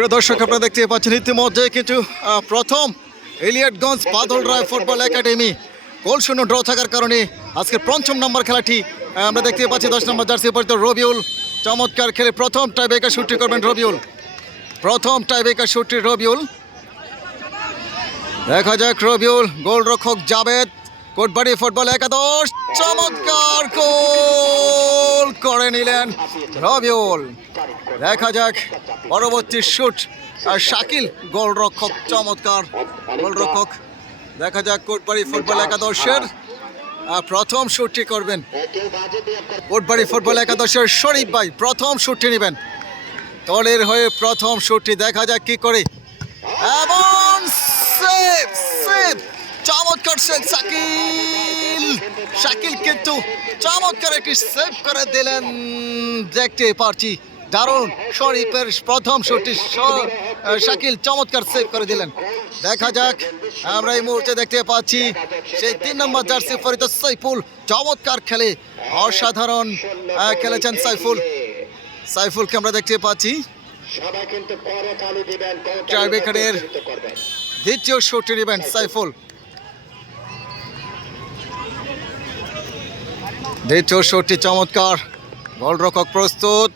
প্রিয় দর্শক, আপনারা দেখতে পাচ্ছেন ইতিমধ্যে কিন্তু প্রথম ইলিয়টগঞ্জ বাদল রায় ফুটবল একাডেমি গোলশূন্য ড্র থাকার কারণে আজকের পঞ্চম নম্বর খেলাটি আমরা দেখতে পাচ্ছি 10 নম্বর জার্সি পরিচিত রবিউল চমৎকার খেলে প্রথম টাইব্রেকার শুটটি করবেন রবিউল। প্রথম টাইব্রেকার শুটটি রবিউল। দেখা যাক রবিউল, গোলরক্ষক জাবেদ, কোটবাড়ি ফুটবল একাদশ চমৎকার গোল করে নিলেন রবিউল। দেখা যাক পরবর্তী শুট শাকিল গোলরক্ষক, চমৎকার গোলরক্ষক। দেখা যাক কোটবাড়ি ফুটবল একাদশের প্রথম শুটটি করবেন কোটবাড়ি ফুটবল একাদশের শরীফ ভাই, প্রথম শুটটি নেবেন দলের হয়ে প্রথম শুটটি। দেখা যাক কি করে, এবং সেভ সেভ, চমৎকার সেভ শাকিল। শাকিল কিন্তু চমৎকার একটি সেভ করে দিলেন, দেখতে পারছি দারুণ। শরীফের প্রথম শুটটি শাকিল চমৎকার সেভ করে দিলেন। দেখা যাক, আমরা এই মুহূর্তে দেখতে পাচ্ছি সেই 3 নম্বর জার্সি পরিত সাইফুল চমৎকার খেলে, অসাধারণ খেলেছেন সাইফুল। সাইফুলকে আমরা দেখতে পাচ্ছি টাইব্রেকারের দ্বিতীয় শুটটি নেবেন সাইফুল। দ্বিতীয় শুটটি চমৎকার, গোলরক্ষক প্রস্তুত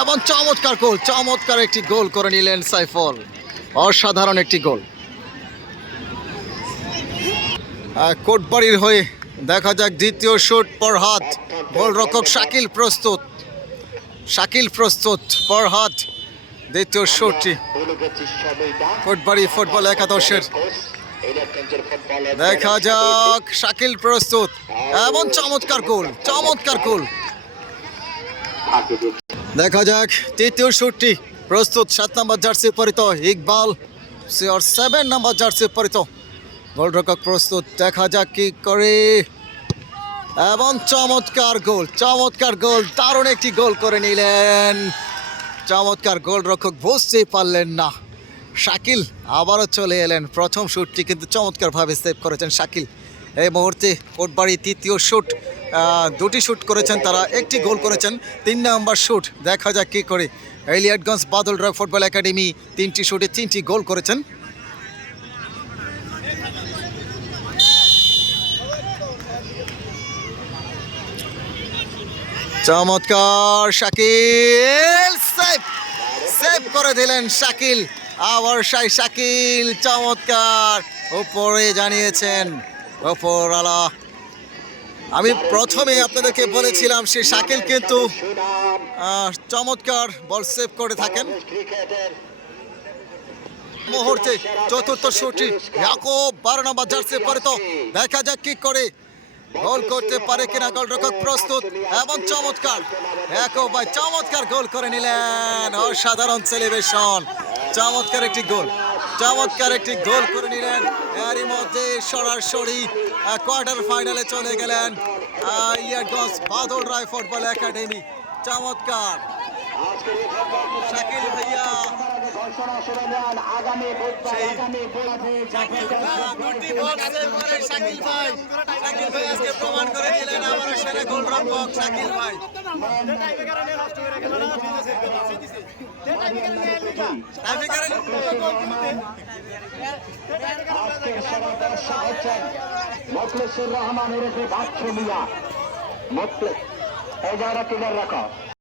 এবং চমৎকার গোল, চমৎকার একটি গোল করে নিলেন সাইফুল, অসাধারণ একটি গোল। কোটবাড়ির হয়ে দেখা যাক দ্বিতীয় শুট ফরহাদ, গোলরক্ষক শাকিল প্রস্তুত, শাকিল প্রস্তুত, ফরহাদ দ্বিতীয় শুটটি কোটবাড়ি ফুটবল একাদশের। দেখা যাক শাকিল প্রস্তুত এবং চমৎকার গোল, চমৎকার গোল। দেখা যাক তৃতীয় শুটটি প্রস্তুত 7 নম্বর জার্সি পরিত ইকবাল, 7 নম্বর জার্সি পরিত গোলরক্ষক প্রস্তুত। দেখা যাক কি করে, এবং চমৎকার গোল, চমৎকার গোল, দারুণ একটি গোল করে নিলেন। চমৎকার গোলরক্ষক বুঝতেই পারলেন না, শাকিল আবারও চলে এলেন। প্রথম শুটটি কিন্তু চমৎকারভাবে সেভ করেছেন শাকিল। এই মুহূর্তে কোটবাড়ি তৃতীয় শুট, দুটি শুট করেছেন তারা, একটি গোল করেছেন। 3 নম্বর শুট, দেখা যাক কি করে। ইলিয়টগঞ্জ বাদল রায় ফুটবল একাডেমি 3টি শুটে 3টি গোল করেছেন। চমৎকার শাকিল, সেভ সেভ করে দিলেন শাকিল। আবার শাকিল চমৎকার উপরে জানিয়েছেন ওপরওয়ালা। আমি প্রথমে আপনাদেরকে বলেছিলাম সে শাকিল কিন্তু চমৎকার বল সেভ করে থাকেন। মুহূর্তে চতুর্থ শুটটি ইয়াকুব, 12 নম্বর জার্সি পরিত। দেখা যাক কি করে, গোল করতে পারে কিনা গোলরক্ষক প্রস্তুত, এবং চমৎকার ইয়াকুব ভাই চমৎকার গোল করে নিলেন। অসাধারণ সেলিব্রেশন, চমৎকার একটি গোল, চমৎকার একটি গোল করে নিলেন। এরই মধ্যে সরাসরি কোয়ার্টার ফাইনালে চলে গেলেন ইলিয়টগঞ্জ বাদল রায় ফুটবল একাডেমি। চমৎকার শাকিল ভাইয়া, শাকিল ভাই আজকে প্রমাণ করে দিলেন আমার সেরা গোলরক্ষক শাকিল ভাই। মুখলিসুর রহমান, বাচ্চু মিয়া, এই জায়গা ক্লিয়ার রাখো।